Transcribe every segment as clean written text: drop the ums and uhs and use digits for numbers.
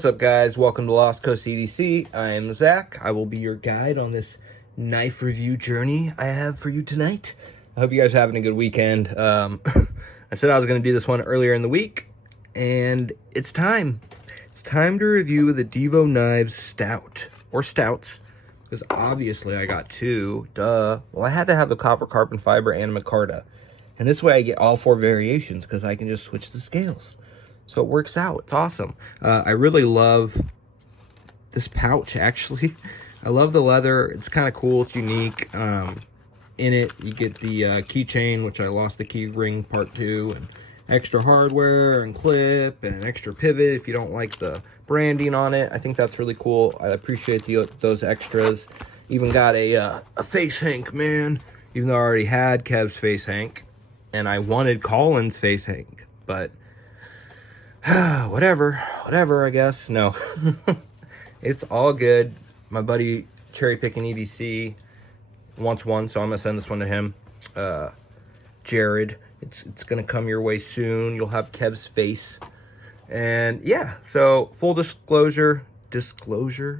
What's up, guys? Welcome to Lost Coast EDC. I am Zach. I will be your guide on this knife review journey I have for you tonight. I hope you guys are having a good weekend. I said I was going to do this one earlier in the week, and it's time. It's time to review the Divo Knives Stout, or Stouts, because obviously I got two. Duh. Well, I had to have the copper carbon fiber and micarta, and this way I get all four variations because I can just switch the scales. So it works out. It's awesome. I really love this pouch, actually. I love the leather. It's kind of cool. It's unique. In it, you get the keychain, which I lost the key ring part 2, and extra hardware and clip and extra pivot if you don't like the branding on it. I think that's really cool. I appreciate those extras. Even got a face hank, man. Even though I already had Kev's face hank, and I wanted Colin's face hank, but whatever, I guess. No, it's all good. My buddy Cherry Picking EDC wants one, so I'm gonna send this one to him. Jared, it's gonna come your way soon. You'll have Kev's face, and yeah. So full disclosure,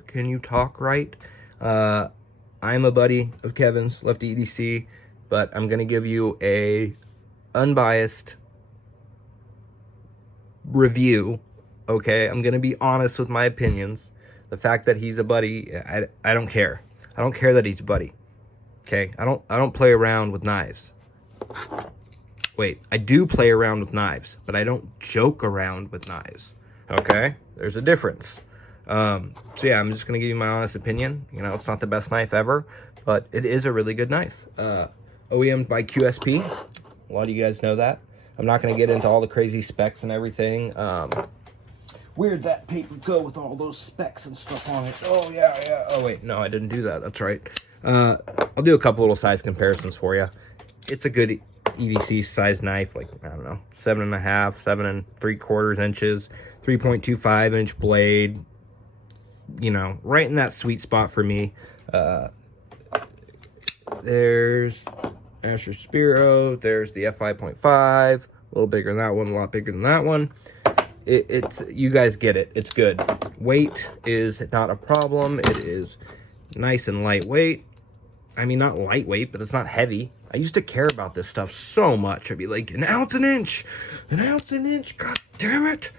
can you talk right? I'm a buddy of Kevin's, Lefty EDC, but I'm gonna give you a unbiased review. Okay, I'm gonna be honest with my opinions. The fact that he's a buddy, I don't care. I don't care that he's a buddy. Okay, I don't play around with knives. Wait, I do play around with knives, but I don't joke around with knives. Okay, there's a difference. So yeah, I'm just gonna give you my honest opinion. You know, it's not the best knife ever, but it is a really good knife. OEM'd by QSP. A lot of you guys know that. I'm not going to get into all the crazy specs and everything. Where'd that paper go with all those specs and stuff on it? Oh, yeah. Oh, wait. No, I didn't do that. That's right. I'll do a couple little size comparisons for you. It's a good EDC size knife, like, I don't know, 7.5, 7 3/4 inches, 3.25 inch blade. You know, right in that sweet spot for me. There's Asher Spiro, there's the F5.5, a little bigger than that one, a lot bigger than that one. It's you guys get it. It's good. Weight is not a problem. It is nice and lightweight. I mean, not lightweight, but it's not heavy. I used to care about this stuff so much. I'd be like, an ounce an inch, god damn it.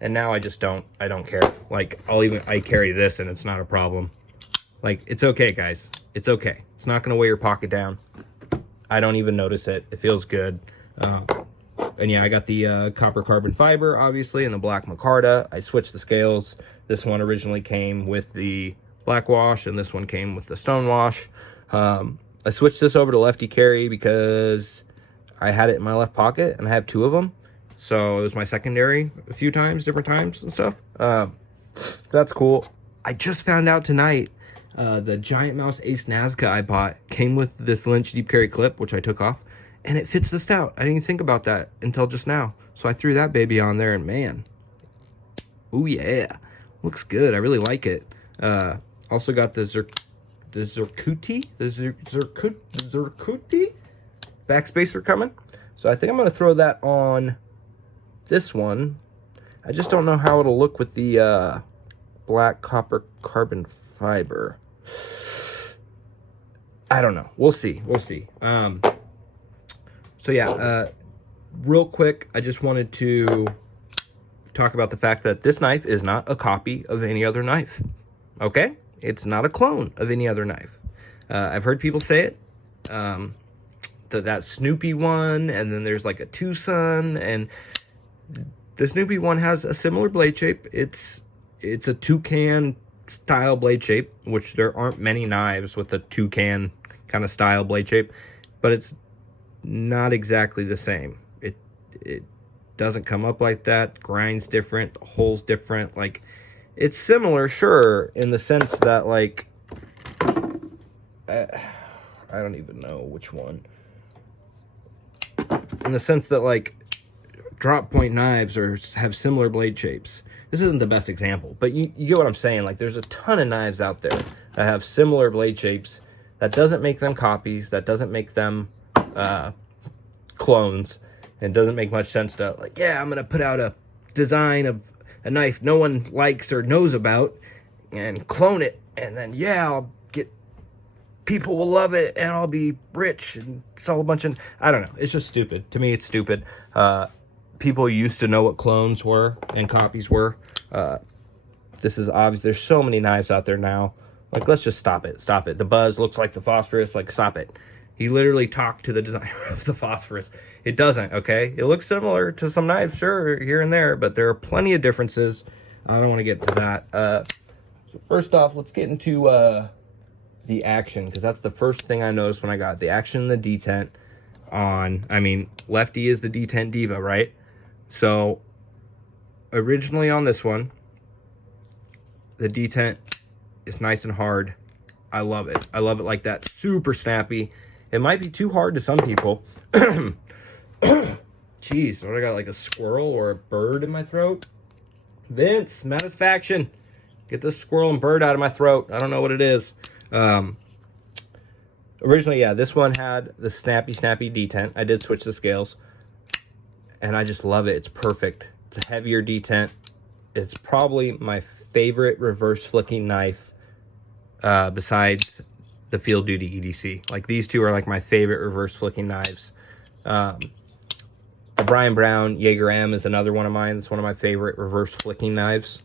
And now I just don't. I don't care. Like, I carry this and it's not a problem. Like, it's okay, guys. It's okay. It's not gonna weigh your pocket down. I don't even notice it. It feels good. And yeah, I got the copper carbon fiber, obviously, and the black micarta. I switched the scales. This one originally came with the black wash, and this one came with the stone wash. I switched this over to lefty carry because I had it in my left pocket, and I have 2 of them. So it was my secondary a few times, different times and stuff. That's cool. I just found out tonight, the Giant Mouse Ace Nazca I bought came with this Lynch deep carry clip, which I took off, and it fits the Stout. I didn't even think about that until just now. So I threw that baby on there, and man, oh yeah, looks good. I really like it. Also got the Zerkuti backspacer coming. So I think I'm gonna throw that on this one. I just don't know how it'll look with the black copper carbon fiber. I don't know. We'll see. So yeah, real quick, I just wanted to talk about the fact that this knife is not a copy of any other knife. Okay? It's not a clone of any other knife. I've heard people say it. That Snoopy one, and then there's like a Tucson, and the Snoopy one has a similar blade shape. It's a toucan style blade shape, which there aren't many knives with a toucan kind of style blade shape, but it's not exactly the same. It doesn't come up like that. Grind's different, the hole's different. Like, it's similar, sure, in the sense that, like, I don't even know which one. In the sense that, like, drop point knives have similar blade shapes. This isn't the best example, but you get what I'm saying. Like, there's a ton of knives out there that have similar blade shapes. That doesn't make them copies. That doesn't make them clones. And it doesn't make much sense to, like, yeah, I'm going to put out a design of a knife no one likes or knows about and clone it, and then I'll get, people will love it and I'll be rich and sell a bunch of, I don't know, it's just stupid. To me, it's stupid. People used to know what clones were and copies were. This is obvious. There's so many knives out there now. Like, let's just stop it. Stop it. The buzz looks like the phosphorus. Like, stop it. He literally talked to the designer of the phosphorus. It doesn't, okay? It looks similar to some knives, sure, here and there, but there are plenty of differences. I don't want to get into that. So first off, let's get into the action, because that's the first thing I noticed when I got the action in the Detent on, I mean, lefty is the Detent Diva, right? So originally on this one, the Detent is nice and hard. I love it. I love it like that. Super snappy. It might be too hard to some people. Jeez, what, I got like a squirrel or a bird in my throat? Vince, satisfaction. Get this squirrel and bird out of my throat. I don't know what it is. Originally, yeah, this one had the snappy Detent. I did switch the scales. And I just love it. It's perfect. It's a heavier Detent. It's probably my favorite reverse flicking knife besides the Field Duty EDC. Like, these two are like my favorite reverse flicking knives. The Brian Brown Jaeger M is another one of mine. It's one of my favorite reverse flicking knives.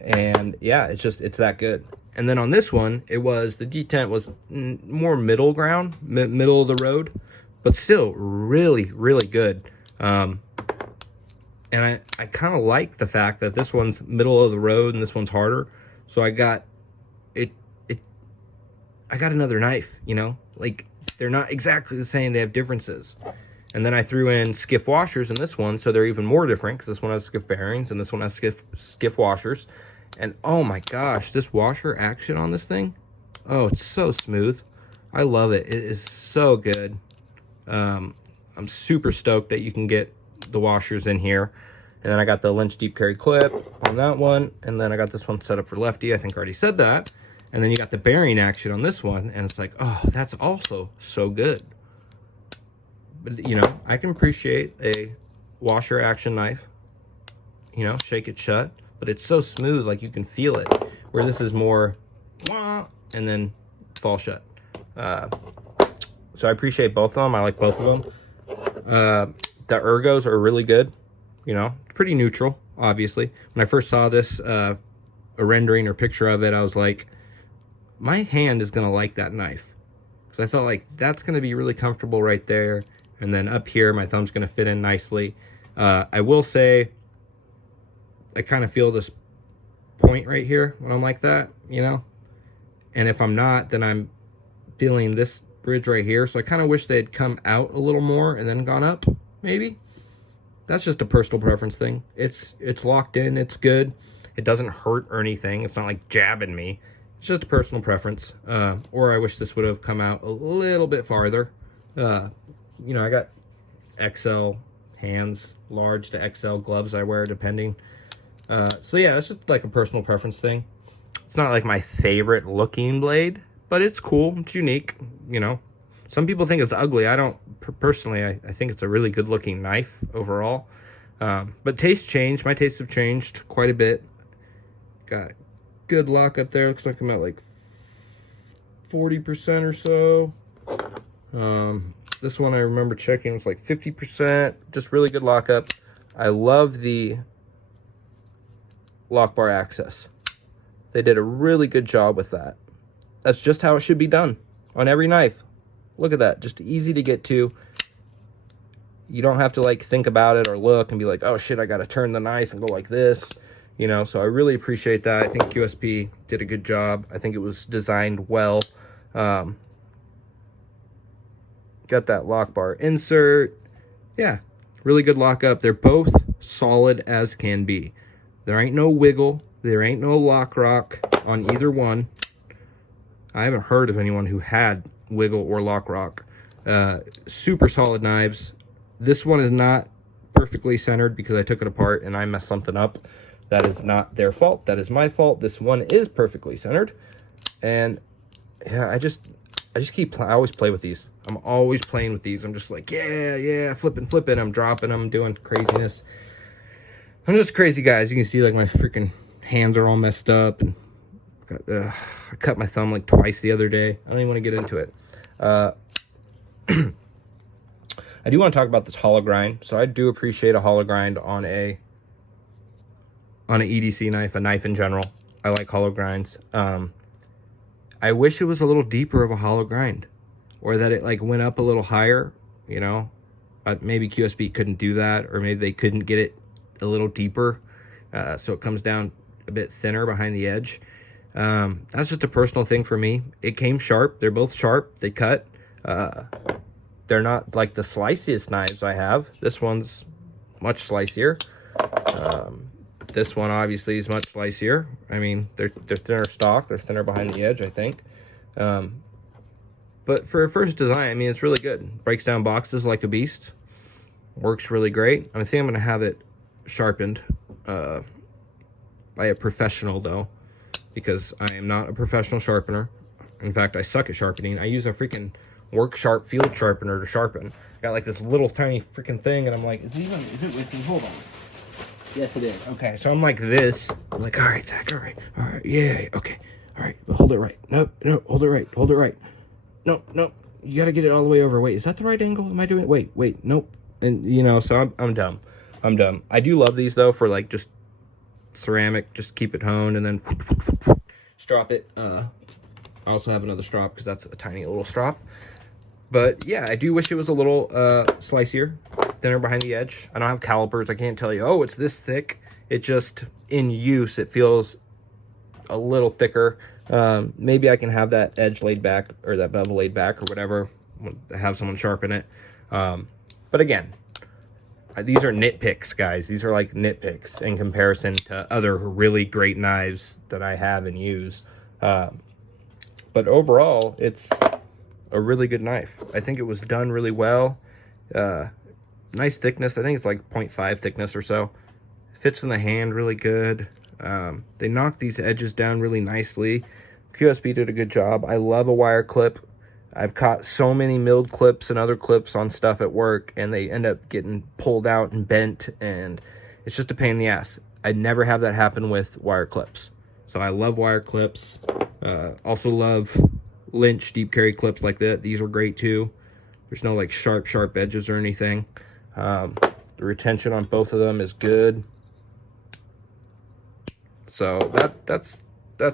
And yeah, it's that good. And then on this one, the Detent was more middle ground, middle of the road, but still really, really good. And I kind of like the fact that this one's middle of the road and this one's harder. So I got I got another knife, you know, like, they're not exactly the same. They have differences. And then I threw in skiff washers in this one, so they're even more different, because this one has skiff bearings and this one has skiff washers. And oh my gosh, this washer action on this thing, oh, it's so smooth. I love it. It is so good. I'm super stoked that you can get the washers in here. And then I got the Lynch deep carry clip on that one, and then I got this one set up for lefty. I think I already said that. And then you got the bearing action on this one, and it's like, oh, that's also so good. But, you know, I can appreciate a washer action knife, you know, shake it shut, but it's so smooth, like, you can feel it, where this is more wah, and then fall shut. So I appreciate both of them. I like both of them. The ergos are really good, you know, pretty neutral, obviously. When I first saw this, a rendering or picture of it, I was like, my hand is going to like that knife. Because I felt like that's going to be really comfortable right there. And then up here, my thumb's going to fit in nicely. I will say, I kind of feel this point right here when I'm like that, you know? And if I'm not, then I'm feeling this bridge right here. So I kind of wish they'd come out a little more and then gone up, maybe. That's just a personal preference thing. It's locked in, it's good. It doesn't hurt or anything. It's not like jabbing me. It's just a personal preference. Or I wish this would have come out a little bit farther. You know, I got XL hands, large to XL gloves I wear, depending. So yeah, it's just like a personal preference thing. It's not like my favorite looking blade, but it's cool. It's unique, you know. Some people think it's ugly. I don't, personally, I think it's a really good looking knife overall. But tastes change. My tastes have changed quite a bit. Got good lock up there. Looks like I'm at like 40% or so. This one I remember checking was like 50%. Just really good lockup. I love the lock bar access. They did a really good job with that. That's just how it should be done on every knife. Look at that. Just easy to get to. You don't have to like think about it or look and be like, oh shit, I got to turn the knife and go like this. You know, so I really appreciate that. I think QSP did a good job. I think it was designed well. Got that lock bar insert. Yeah, really good lockup. They're both solid as can be. There ain't no wiggle. There ain't no lock rock on either one. I haven't heard of anyone who had wiggle or lock rock. Super solid knives. This one is not perfectly centered because I took it apart and I messed something up. That is not their fault. That is my fault. This one is perfectly centered. And yeah, I always play with these. I'm always playing with these. I'm just like, yeah, flipping. I'm dropping them, doing craziness. I'm just crazy, guys. You can see like my freaking hands are all messed up, and I cut my thumb like twice the other day. I don't even want to get into it. I do want to talk about this hollow grind. So I do appreciate a hollow grind on an EDC knife, a knife in general. I like hollow grinds. I wish it was a little deeper of a hollow grind, or that it like went up a little higher, you know. Maybe QSP couldn't do that, or maybe they couldn't get it a little deeper, so it comes down a bit thinner behind the edge. That's just a personal thing for me. It came sharp. They're both sharp. They cut. They're not like the sliciest knives I have. This one's much slicier. This one obviously is much slicier. I mean, they're thinner stock. They're thinner behind the edge, I think. But for a first design, I mean, it's really good. Breaks down boxes like a beast. Works really great. I think I'm going to have it sharpened by a professional, though, because I am not a professional sharpener. In fact, I suck at sharpening. I use a freaking work sharp field sharpener to sharpen. I got like this little tiny freaking thing, and I'm like, is it with me? Hold on. Yes, it is. Okay, so I'm like this. I'm like, all right, Zach, all right, yeah, okay, all right, hold it right. No, hold it right. No, you gotta get it all the way over. Wait, is that the right angle? Am I doing it? Wait, nope. And you know, so I'm dumb. I do love these though for like just ceramic, just keep it honed and then strop it. I also have another strop because that's a tiny little strop. But yeah, I do wish it was a little slicier, thinner behind the edge. I don't have calipers. I can't tell you, oh, it's this thick. It just, in use, it feels a little thicker. Maybe I can have that edge laid back, or that bevel laid back, or whatever. Have someone sharpen it. But again, these are nitpicks, guys. These are like nitpicks in comparison to other really great knives that I have and use. But overall, it's a really good knife. I think it was done really well. Nice thickness. I think it's like 0.5 thickness or so. Fits in the hand really good. They knocked these edges down really nicely. QSP did a good job. I love a wire clip. I've caught so many milled clips and other clips on stuff at work, and they end up getting pulled out and bent, and it's just a pain in the ass. I never have that happen with wire clips. So I love wire clips. Also love Lynch deep carry clips like that. These are great too. There's no like sharp edges or anything. The retention on both of them is good. So that's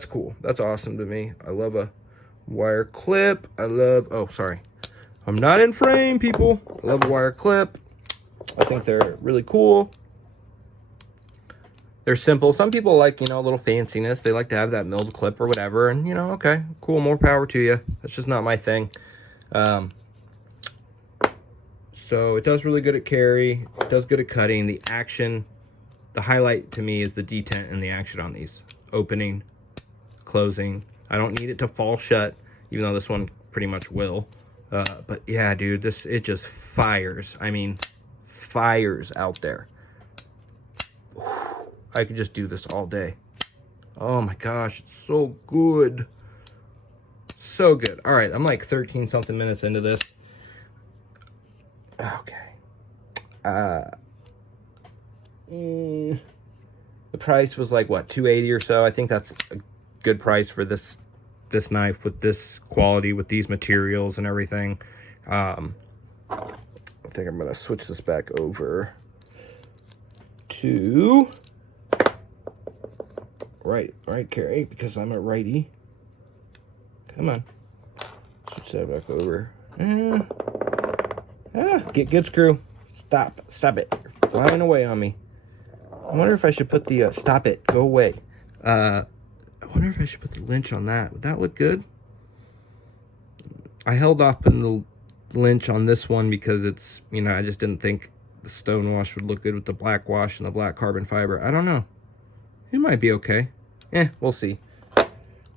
cool. That's awesome to me. I love a wire clip. Oh, sorry. I'm not in frame, people. I love a wire clip. I think they're really cool. They're simple. Some people like, you know, a little fanciness. They like to have that milled clip or whatever. And, you know, okay, cool. More power to you. That's just not my thing. So it does really good at carry. It does good at cutting. The action, the highlight to me is the detent and the action on these. Opening, closing. I don't need it to fall shut, even though this one pretty much will. But yeah, dude, it just fires. I mean, fires out there. I could just do this all day. Oh my gosh, it's so good. So good. All right, I'm like 13 something minutes into this. Okay. The price was like, what, $280 or so? I think that's a good price for this knife with this quality, with these materials and everything. I think I'm gonna switch this back over to right, Carrie, because I'm a righty. Come on, switch that back over. Get good, screw. Stop it. You're flying away on me. I wonder if I should put the stop it, go away. I wonder if I should put the Lynch on that. Would that look good? I held off putting the Lynch on this one because it's, you know, I just didn't think the stone wash would look good with the black wash and the black carbon fiber. I don't know. It might be okay. We'll see.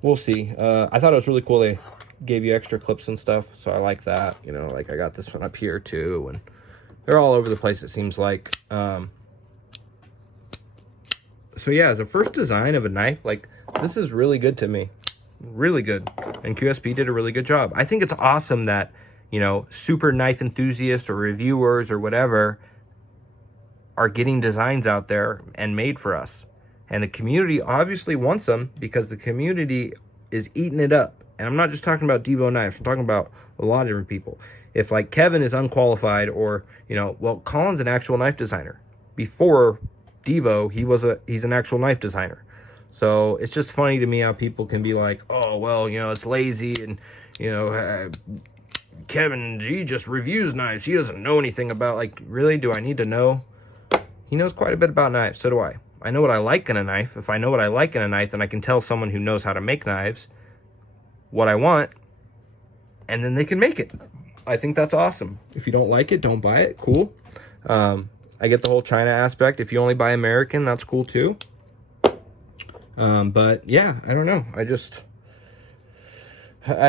We'll see. I thought it was really cool they gave you extra clips and stuff, so I like that. You know, like I got this one up here too, and they're all over the place, it seems like. So yeah, as a first design of a knife, like, this is really good to me. Really good. And QSP did a really good job. I think it's awesome that, you know, super knife enthusiasts or reviewers or whatever are getting designs out there and made for us. And the community obviously wants them because the community is eating it up. And I'm not just talking about Divo Knives. I'm talking about a lot of different people. If like Kevin is unqualified, or, you know, well, Colin's an actual knife designer. Before Divo, he's an actual knife designer. So it's just funny to me how people can be like, oh, well, you know, it's lazy, and, you know, Kevin, he just reviews knives. He doesn't know anything about, like, really? Do I need to know? He knows quite a bit about knives. So do I. I know what I like in a knife. If I know what I like in a knife, then I can tell someone who knows how to make knives what I want, and then they can make it. I think that's awesome. If you don't like it, don't buy it. Cool. I get the whole China aspect. If you only buy American, that's cool too. But yeah, I don't know. I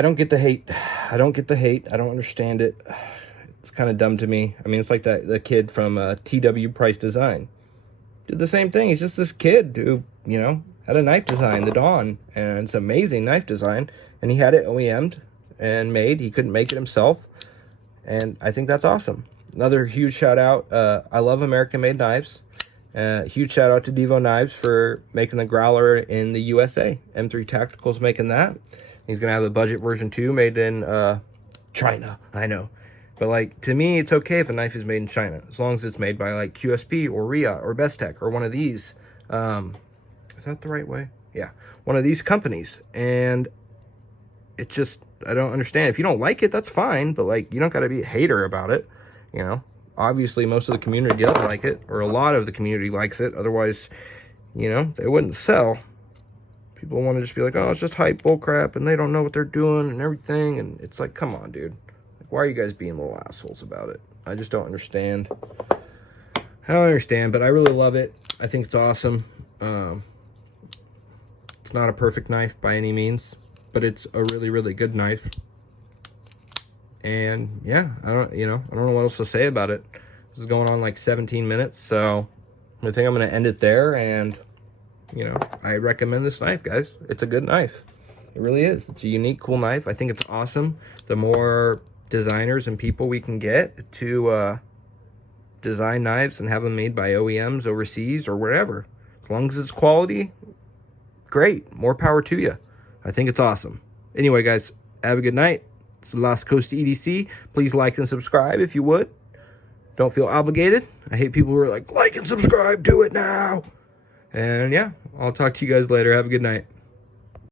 don't get the hate. I don't get the hate. I don't understand it. It's kind of dumb to me. I mean, it's like the kid from TW Price Design. Did the same thing. He's just this kid who, you know, had a knife design, the Dawn, and it's amazing knife design. And he had it OEM'd and made. He couldn't make it himself. And I think that's awesome. Another huge shout out. I love American-made knives. Huge shout out to Divo Knives for making the growler in the USA. M3 Tactical's making that. He's going to have a budget version too, made in China. I know. But, like, to me, it's okay if a knife is made in China, as long as it's made by, like, QSP or RIA or Bestech or one of these. Is that the right way? Yeah. One of these companies. And it just, I don't understand. If you don't like it, that's fine. But, like, you don't got to be a hater about it, you know. Obviously, most of the community does like it, or a lot of the community likes it. Otherwise, you know, they wouldn't sell. People want to just be like, oh, it's just hype bullcrap, and they don't know what they're doing and everything. And it's like, come on, dude. Why are you guys being little assholes about it? I just don't understand. I don't understand, but I really love it. I think it's awesome. It's not a perfect knife by any means, but it's a really, really good knife. And yeah, I don't know what else to say about it. This is going on like 17 minutes, so I think I'm going to end it there. And, you know, I recommend this knife, guys. It's a good knife. It really is. It's a unique, cool knife. I think it's awesome. The more designers and people we can get to design knives and have them made by OEMs overseas or wherever, as long as it's quality, great. More power to you. I think it's awesome. Anyway, guys, have a good night. It's the Lost Coast EDC. Please like and subscribe if you would. Don't feel obligated. I hate people who are like and subscribe, do it now. And yeah, I'll talk to you guys later. Have a good night.